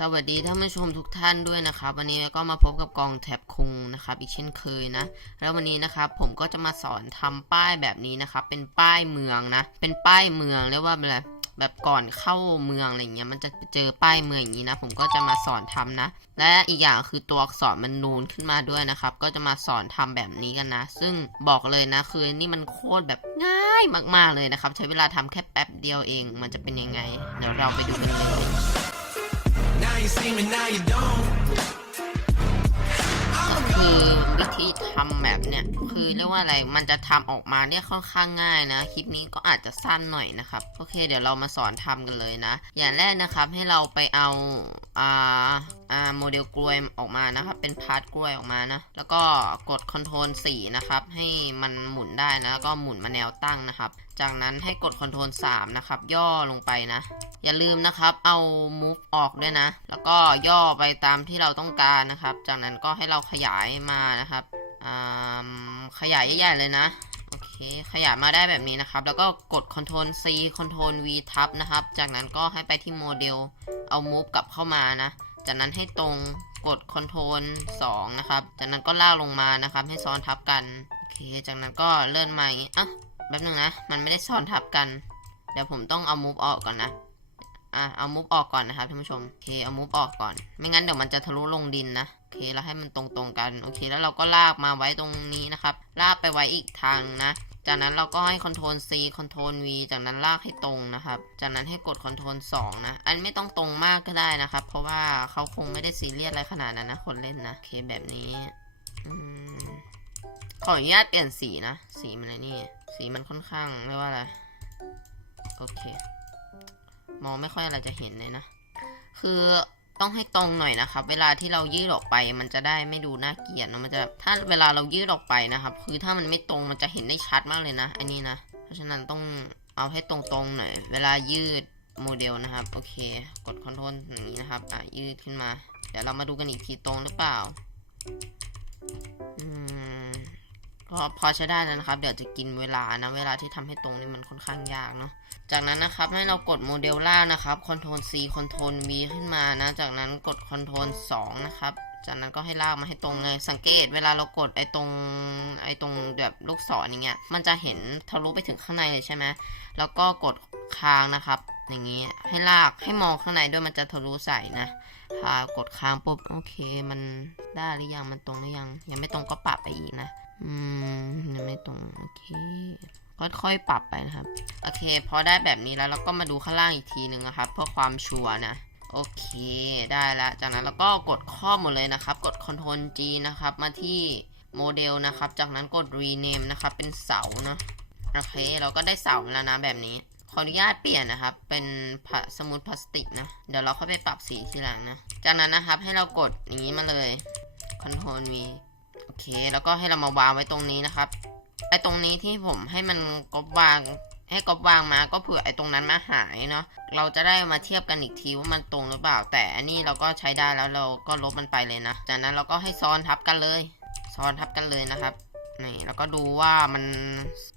สวัสดีท่านผู้ชมทุกท่านด้วยนะครับ วันนี้ก็มาพบกับกองแท็บคุงนะครับ อีกเช่นเคยนะ แล้ววันนี้นะครับผมก็จะมาสอนทำป้ายแบบนี้นะครับ เป็นป้ายเมืองนะ เป็นป้ายเมืองเรียกว่าอะไรแบบก่อนเข้าเมืองอะไรเงี้ยมันจะเจอป้ายเมืองอย่างนี้นะ ผมก็จะมาสอนทำนะ และอีกอย่างคือตัวอักษรมันนูนขึ้นมาด้วยนะครับ ก็จะมาสอนทำแบบนี้กันนะ ซึ่งบอกเลยนะคือนี่มันโคตรแบบง่ายมาก ๆเลยนะครับ ใช้เวลาทำแค่แป๊บเดียวเอง มันจะเป็นยังไง เดี๋ยวเราไปดูกันเลย Now you see me, now you don't. ก็คือวิธีทำแบบเนี้ยคือเรียกว่าอะไรมันจะทำออกมาเนี่ยค่อนข้างง่ายนะ คลิปนี้ก็อาจจะสั้นหน่อยนะครับ โอเค เดี๋ยวเรามาสอนทำกันเลยนะ อย่างแรกนะครับให้เราไปเอา อ่าอ่าโมเดลกล้วยออกมานะครับ เป็นพาร์ทกล้วยออกมานะ แล้วก็กด Ctrl 4 นะครับ ให้มันหมุนได้นะ แล้วก็หมุนมาแนวตั้งนะครับ จากนั้นให้กด Ctrl 3 นะครับ ย่อลงไปนะ อย่าลืมนะครับ เอา move ออกด้วยนะ แล้วก็ย่อไปตามที่เราต้องการนะครับ จากนั้นก็ให้เราขยายมานะครับอ่าขยายใหญ่ๆเลยนะ คขยายมาได้แบบนี้นะครับ แล้วก็กด Ctrl C Ctrl V ทับนะครับ จากนั้นก็ให้ไปที่โมเดล เอา move กลับเข้ามานะ จากนั้นให้ตรงกด Ctrl 2 นะครับ จากนั้นก็ลากลงมานะครับ ให้ซ้อนทับกัน โอเค จากนั้นก็เลื่อนมาอย่างนี้ อะ แป๊บนึงนะ มันไม่ได้ซ้อนทับกัน เดี๋ยวผมต้องเอา move ออกก่อนนะ อะ เอามูฟออกก่อนนะครับท่านผู้ชม โอเค เอามูฟออกก่อน ไม่งั้นเดี๋ยวมันจะทะลุลงดินนะ โอเคแล้วให้มันตรงๆกัน โอเค แล้วเราก็ลากมาไว้ตรงนี้นะครับ ลากไปไว้อีกทางนะ จากนั้นเราก็ให้ Ctrl C Ctrl V จากนั้นลากให้ตรงนะครับ จากนั้นให้กด Ctrl 2 นะ อันไม่ต้องตรงมากก็ได้นะครับ เพราะว่าเขาคงไม่ได้ซีเรียสอะไรขนาดนั้นนะ คนเล่นนะ โอเคแบบนี้ขออนุญาตเปลี่ยนสีนะ สีมันอะไรนี่ สีมันค่อนข้างเรียกว่าอะไร โอเค มองไม่ค่อยอะไรจะเห็นเลยนะ คือ ต้องให้ตรงหน่อยนะครับ เวลาที่เรายืดออกไป มันจะได้ไม่ดูน่าเกลียดนะมันจะถ้าเวลาเรายืดออกไปนะครับ คือถ้ามันไม่ตรงมันจะเห็นได้ชัดมากเลยนะ อันนี้นะ เพราะฉะนั้นต้องเอาให้ตรงๆหน่อย เวลายืดโมเดลนะครับ โอเค กดคอนโทรลอย่างนี้นะครับ อะยืดขึ้นมา เดี๋ยวเรามาดูกันอีกทีตรงหรือเปล่า อื ก็พอใช้ได้แล้วนะครับ เดี๋ยวจะกินเวลานะเวลาที่ทำให้ตรงนี่มันค่อนข้างยากเนาะจากนั้นนะครับให้เรากดโมเดลล่านะครับ Ctrl C Ctrl V ขึ้นมานะจากนั้นกด Ctrl 2นะครับจากนั้นก็ให้ลากมาให้ตรงเลย สังเกตเวลาเรากดไอ้ตรงไอ้ตรงแบบลูกศรอย่างเงี้ย มันจะเห็นทะลุไปถึงข้างในเลยใช่ไหมแล้วก็กดค้างนะครับ อย่างเงี้ยให้ลากให้มองข้างในด้วยมันจะทะลุใส่นะถ้ากดค้างปุ๊บโอเคมันได้หรือยังมันตรงหรือยัง ยังไม่ตรงก็ปรับไปอีกนะ อืมยังไม่ตรงโอเคค่อยๆปรับไปนะครับ โอเค พอได้แบบนี้แล้วเราก็มาดูข้างล่างอีกทีหนึ่งนะครับ เพื่อความชัวร์นะ โอเค ได้แล้ว จากนั้นเราก็กดข้อหมดเลยนะครับ กด Ctrl G นะครับ มาที่โมเดลนะครับ จากนั้นกด rename นะครับ เป็นเสาเนาะ โอเค เราก็ได้เสาแล้วนะแบบนี้ ขออนุญาตเปลี่ยนนะครับ เป็นสมุดพลาสติกนะ เดี๋ยวเราค่อยไปปรับสีทีหลังนะ จากนั้นนะครับ ให้เรากดอย่างนี้มาเลย Ctrl V เค แล้วก็ให้เรามาวางไว้ตรงนี้นะครับไอ้ตรงนี้ที่ผมให้มันก๊อปวาง ให้ก๊อปวางมาก็เผื่อไอ้ตรงนั้นมาหายเนาะเราจะได้มาเทียบกันอีกทีว่ามันตรงหรือเปล่า แต่อันนี้เราก็ใช้ได้แล้วเราก็ลบมันไปเลยนะ จากนั้นเราก็ให้ซ้อนทับกันเลย ซ้อนทับกันเลยนะครับนี่แล้วก็ดูว่ามัน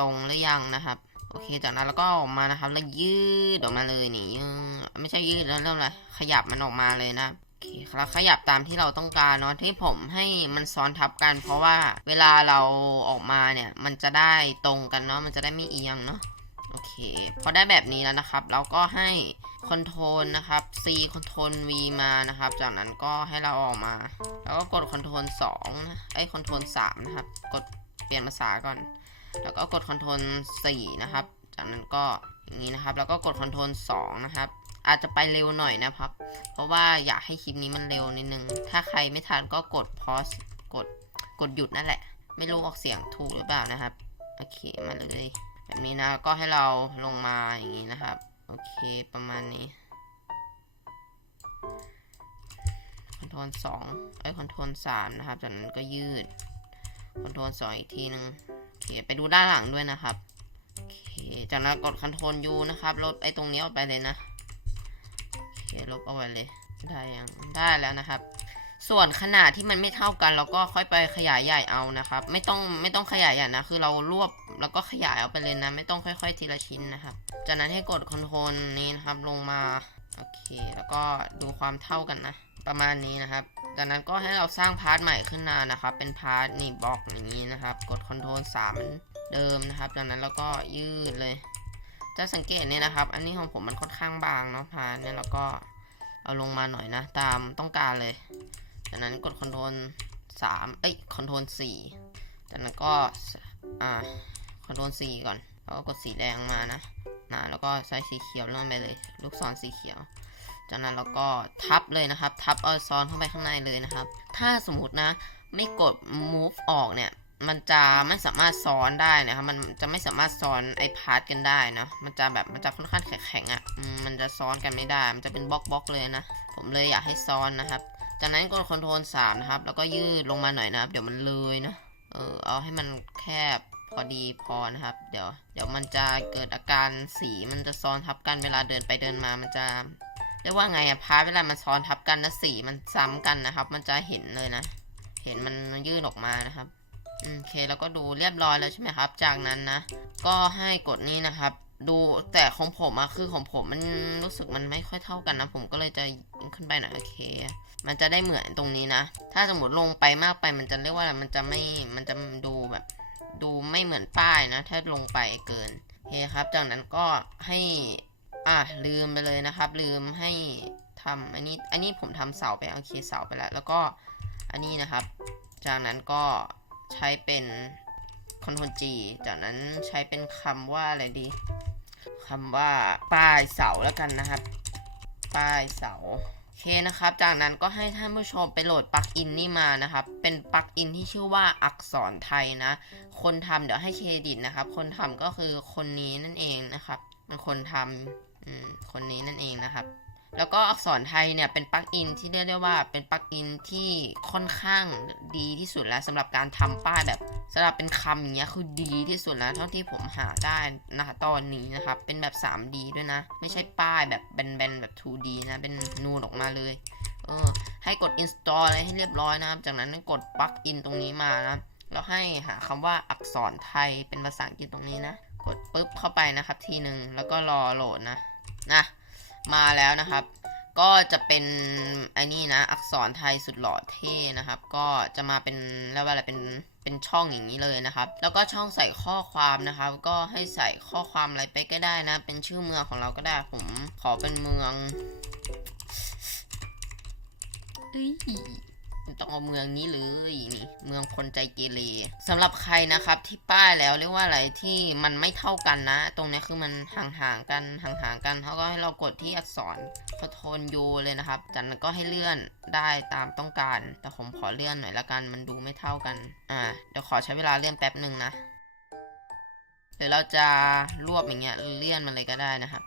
ตรงหรือยังนะครับโอเค จากนั้นเราก็ออกมานะครับ แล้วยืดออกมาเลยนี่ยืดไม่ใช่ยืดแล้วเริ่มอะไรขยับมันออกมาเลยนะ เคแล้วขยับตามที่เราต้องการเนาะที่ผมให้มันซ้อนทับกันเพราะว่าเวลาเราออกมาเนี่ย มันจะได้ตรงกันเนาะมันจะได้ไม่เอียงเนาะโอเคพอได้แบบนี้แล้วนะครับ เราก็ให้คอนโทรลนะครับ C คอนโทรล V มานะครับ จากนั้นก็ให้เราออกมา แล้วก็กดคอนโทรล2นะไอ้คอนโทรล3นะครับ กดเปลี่ยนภาษาก่อน แล้วก็กดคอนโทรล4นะครับ จากนั้นก็อย่างนี้นะครับ แล้วก็กดคอนโทรล2นะครับ อาจจะไปเร็วหน่อยนะครับ เพราะว่าอยากให้คลิปนี้มันเร็วนิดนึง ถ้าใครไม่ทันก็กด pause กดกดหยุดนั่นแหละ ไม่รู้ออกเสียงถูกหรือเปล่านะครับ โอเคมาเลย แบบนี้นะก็ให้เราลงมาอย่างนี้นะครับ โอเคประมาณนี้คอนโทรลสองไอคอนโทรลสามนะครับ จากนั้นก็ยืดคอนโทรลสองอีกทีหนึ่งโอเคไปดูด้านหลังด้วยนะครับโอเคจากนั้นกดคอนโทรลยูนะครับลบไอ้ตรงนี้ออกไปเลยนะ ลบเอาไว้เลยได้ยังได้แล้วนะครับ ส่วนขนาดที่มันไม่เท่ากันเราก็ค่อยไปขยายใหญ่เอานะครับ ไม่ต้องไม่ต้องขยายใหญ่นะ คือเรารวบแล้วก็ขยายเอาไปเลยนะ ไม่ต้องค่อย ๆ ทีละชิ้นนะครับ จากนั้นให้กดคอนโทรลนี้นะครับลงมาโอเค แล้วก็ดูความเท่ากันนะ ประมาณนี้นะครับ จากนั้นก็ให้เราสร้างพาร์ทใหม่ขึ้นมานะครับ เป็นพาร์ทนี่บล็อกอย่างนี้นะครับ กด Ctrl 3เหมือนเดิมนะครับ จากนั้นเราก็ยืดเลย จะสังเกตเนี่ยนะครับ อันนี้ของผมมันค่อนข้างบางเนาะพาเนี่ยแล้วก็เอาลงมาหน่อยนะ ตามต้องการเลยจากนั้นกด Ctrl 3เอ้ย Ctrl 4จากนั้นก็อ่า Ctrl 4ก่อน แล้วก็กดสีแดงมานะนะแล้วก็ใช้สีเขียวลงไปเลย ลูกศรสีเขียว จากนั้นเราก็ทับเลยนะครับ ทับเอาซ้อนเข้าไปข้างในเลยนะครับ ถ้าสมมตินะ ไม่กด move ออกเนี่ย มันจะไม่สามารถซ้อนได้นะครับมันจะไม่สามารถซ้อนไอพาร์ทกันได้นะมันจะแบบมันจะค่อนข้างแข็งๆอะ่ะมันจะซ้อนกันไม่ได้ มันจะเป็นบล็อกบล็อกเลยนะ ผมเลยอยากให้ซ้อนนะครับ จากนั้นกด Ctrl 3นะครับ แล้วก็ยืดลงมาหน่อยนะครับ เดี๋ยวมันเลยนะเออเอาให้มันแคบพอดีพอนะครับ เดี๋ยวเดี๋ยวมันจะเกิดอาการสีมันจะซ้อนทับกันเวลาเดินไปเดินมามันจะเรียกว่าไงอะพาร์ทเวลามันซ้อนทับกันแล้วสีมันซ้ำกันนะครับ มันจะเห็นเลยนะ เห็นมันยื่นออกมานะครับ โอเคแล้วก็ดูเรียบร้อยแล้วใช่ไหมครับ จากนั้นนะ ก็ให้กดนี้นะครับ ดูแต่ของผมอะคือของผมมันรู้สึกมันไม่ค่อยเท่ากันนะ ผมก็เลยจะขึ้นไปหน่อยโอเค มันจะได้เหมือนตรงนี้นะ ถ้าสมมติลงไปมากไปมันจะเรียกว่ามันจะไม่มันจะดูแบบ ดูไม่เหมือนป้ายนะ ถ้าลงไปเกินโอเคครับ จากนั้นก็ให้อะลืมไปเลยนะครับ ลืมให้ทำอันนี้อันนี้ผมทำเสาไปโอเคเสาไปแล้ว แล้วก็อันนี้นะครับ จากนั้นก็ ใช้เป็น Ctrl G จากนั้นใช้เป็นคำว่าอะไรดีคำว่าป้ายเสาแล้วกันนะครับ ป้ายเสาโอเคนะครับ จากนั้นก็ให้ท่านผู้ชมไปโหลดปลั๊กอินนี่มานะครับ เป็นปลั๊กอินที่ชื่อว่าอักษรไทยนะ คนทำเดี๋ยวให้เครดิตนะครับ คนทำก็คือคนนี้นั่นเองนะครับเป็นคนทำคนนี้นั่นเองนะครับ แล้วก็อักษรไทยเนี่ยเป็นปลั๊กอินที่เรียกได้ว่าเป็นปลั๊กอินที่ค่อนข้างดีที่สุดแล้วสำหรับการทำป้ายแบบสำหรับเป็นคำอย่างเงี้ยคือดีที่สุดแล้วเท่าที่ผมหาได้นะคะตอนนี้นะครับเป็นแบบ 3D ด้วยนะ ไม่ใช่ป้ายแบบแบนๆแบบ 2D นะเป็นนูนออกมาเลยเออให้กด install อะไรให้เรียบร้อยนะครับ จากนั้นกดปลั๊กอินตรงนี้มานะแล้วให้หาคำว่าอักษรไทยเป็นภาษาอังกฤษตรงนี้นะ กดปุ๊บเข้าไปนะครับทีหนึ่งแล้วก็รอโหลดนะนะ มาแล้วนะครับ ก็จะเป็นไอ้นี่นะ อักษรไทยสุดหล่อเท่นะครับ ก็จะมาเป็นแล้ว่าอะไรเป็นเป็นช่องอย่างนี้เลยนะครับ แล้วก็ช่องใส่ข้อความนะครับ ก็ให้ใส่ข้อความอะไรไปก็ได้นะ เป็นชื่อเมืองของเราก็ได้ ผมขอเป็นเมืองเอ้ย ต้องเอาเมืองนี้เลยนี่เมืองคนใจเกเรสำหรับใครนะครับที่ป้ายแล้วเรียกว่าอะไรที่มันไม่เท่ากันนะ ตรงนี้คือมันห่างๆกันห่างๆกันเขาก็ให้เรากดที่อักษรคอโทนยูเลยนะครับจากนั้นก็ให้เลื่อนได้ตามต้องการ แต่ผมขอเลื่อนหน่อยละกันมันดูไม่เท่ากันอ่าเดี๋ยวขอใช้เวลาเลื่อนแป๊บหนึ่งนะหรือเราจะรวบอย่างเงี้ยเลื่อนมาเลยก็ได้นะครับ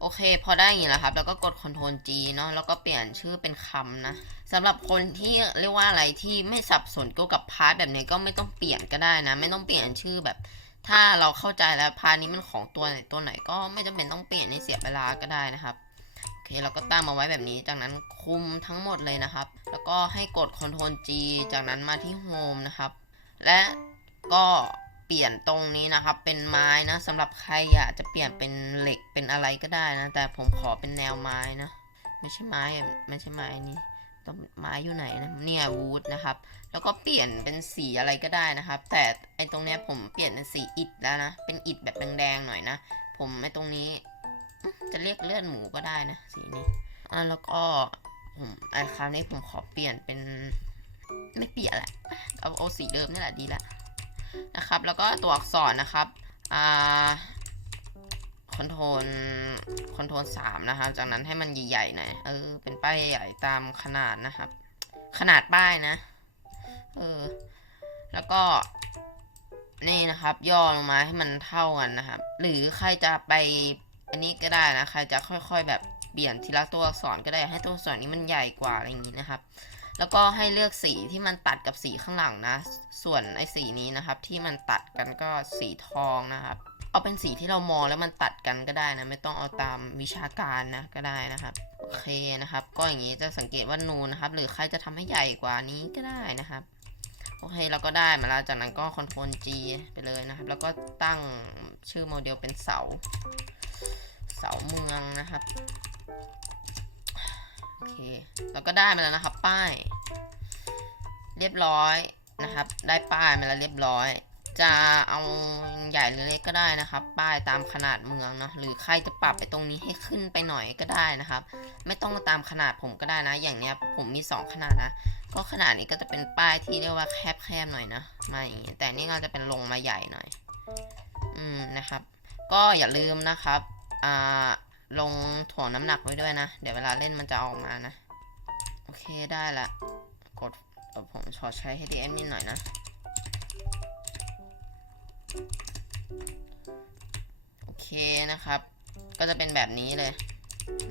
โอเค พอได้อย่างนี้แล้วครับ แล้วก็กด Ctrl G เนาะแล้วก็เปลี่ยนชื่อเป็นคำนะสำหรับคนที่เรียกว่าอะไรที่ไม่สับสนเกี่ยวกับพาร์ทแบบนี้ก็ไม่ต้องเปลี่ยนก็ได้นะ ไม่ต้องเปลี่ยนชื่อแบบ ถ้าเราเข้าใจแล้วพาร์ทนี้มันของตัวไหนตัวไหนก็ไม่จำเป็นต้องเปลี่ยนในเสียเวลาก็ได้นะครับโอเคเราก็ตั้งมาไว้แบบนี้ จากนั้นคุมทั้งหมดเลยนะครับ แล้วก็ให้กด Ctrl G จากนั้นมาที่ Home นะครับ และก็ เปลี่ยนตรงนี้นะครับ เป็นไม้นะสำหรับใครอยากจะเปลี่ยนเป็นเหล็กเป็นอะไรก็ได้นะ แต่ผมขอเป็นแนวไม้นะ ไม่ใช่ไม้ไม่ใช่ไม้นี่ต้องไม้อยู่ไหนนะเนี่ยวูดนะครับ แล้วก็เปลี่ยนเป็นสีอะไรก็ได้นะครับ แต่ไอตรงเนี้ยผมเปลี่ยนเป็นสีอิฐแล้วนะ เป็นอิฐแบบแดงๆหน่อยนะ ผมไอตรงนี้ จะเรียกเลือดหมูก็ได้นะ สีนี้อะแล้วก็ผมไอคราวนี้ผมขอเปลี่ยนเป็น ไม่เปลี่ยนแหละเอาเอาสีเดิมนี่แหละดีละ นะครับ แล้วก็ตัวอักษรนะครับอ่าคอนโทรลคอนโทรลสามนะครับ จากนั้นให้มันใหญ่ๆหน่อยเออเป็นป้ายใหญ่ตามขนาดนะครับ ขนาดป้ายนะเออแล้วก็นี่นะครับ ย่อลงมาให้มันเท่ากันนะครับ หรือใครจะไปอันนี้ก็ได้นะใครจะค่อย ๆ แบบเปลี่ยนทีละตัวอักษรก็ได้ให้ตัวอักษรนี้มันใหญ่กว่าอะไรอย่างนี้นะครับ แล้วก็ให้เลือกสีที่มันตัดกับสีข้างหลังนะ ส่วนไอ้สีนี้นะครับที่มันตัดกันก็สีทองนะครับ เอาเป็นสีที่เรามองแล้วมันตัดกันก็ได้นะ ไม่ต้องเอาตามวิชาการนะก็ได้นะครับ โอเคนะครับ ก็อย่างนี้จะสังเกตว่านูนนะครับ หรือใครจะทำให้ใหญ่กว่านี้ก็ได้นะครับ โอเคเราก็ได้มาแล้วจากนั้นก็คอนโทรล G ไปเลยนะครับ แล้วก็ตั้งชื่อโมเดลเป็นเสา เสาเมืองนะครับ โอเคเราก็ได้มาแล้วนะครับ ป้าย เรียบร้อยนะครับ ได้ป้ายมาแล้วเรียบร้อย จะเอาใหญ่หรือเล็กก็ได้นะครับ ป้ายตามขนาดเมืองเนาะหรือใครจะปรับไปตรงนี้ให้ขึ้นไปหน่อยก็ได้นะครับ ไม่ต้องตามขนาดผมก็ได้นะ อย่างเนี้ยผมมี 2 ขนาดนะก็ขนาดนี้ก็จะเป็นป้ายที่เรียกว่าแคบๆหน่อยนะมาอย่างงี้แต่นี่ก็จะเป็นลงมาใหญ่หน่อย อืมนะครับ ก็อย่าลืมนะครับอ่า ลงถ่วงน้ำหนักไว้ด้วยนะ เดี๋ยวเวลาเล่นมันจะออกมานะ โอเคได้ละ กดผมขอใช้ HDM นิดหน่อยนะ โอเคนะครับ ก็จะเป็นแบบนี้เลย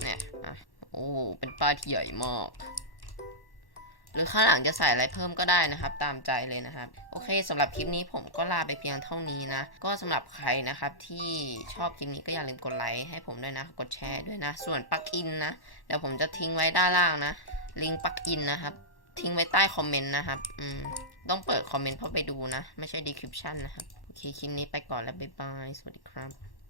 เนี่ย อะ โอ้ เป็นป้ายที่ใหญ่มาก หรือข้างหลังจะใส่อะไรเพิ่มก็ได้นะครับ ตามใจเลยนะครับ โอเคสำหรับคลิปนี้ผมก็ลาไปเพียงเท่านี้นะ ก็สำหรับใครนะครับที่ชอบคลิปนี้ก็อย่าลืมกดไลค์ให้ผมด้วยนะ กดแชร์ด้วยนะ ส่วนปลั๊กอินนะ เดี๋ยวผมจะทิ้งไว้ด้านล่างนะ ลิงก์ปลั๊กอินนะครับ ทิ้งไว้ใต้คอมเมนต์นะครับ อืม ต้องเปิดคอมเมนต์เข้าไปดูนะ ไม่ใช่ description นะครับ โอเคคลิปนี้ไปก่อนแล้วบ๊ายบาย สวัสดีครับ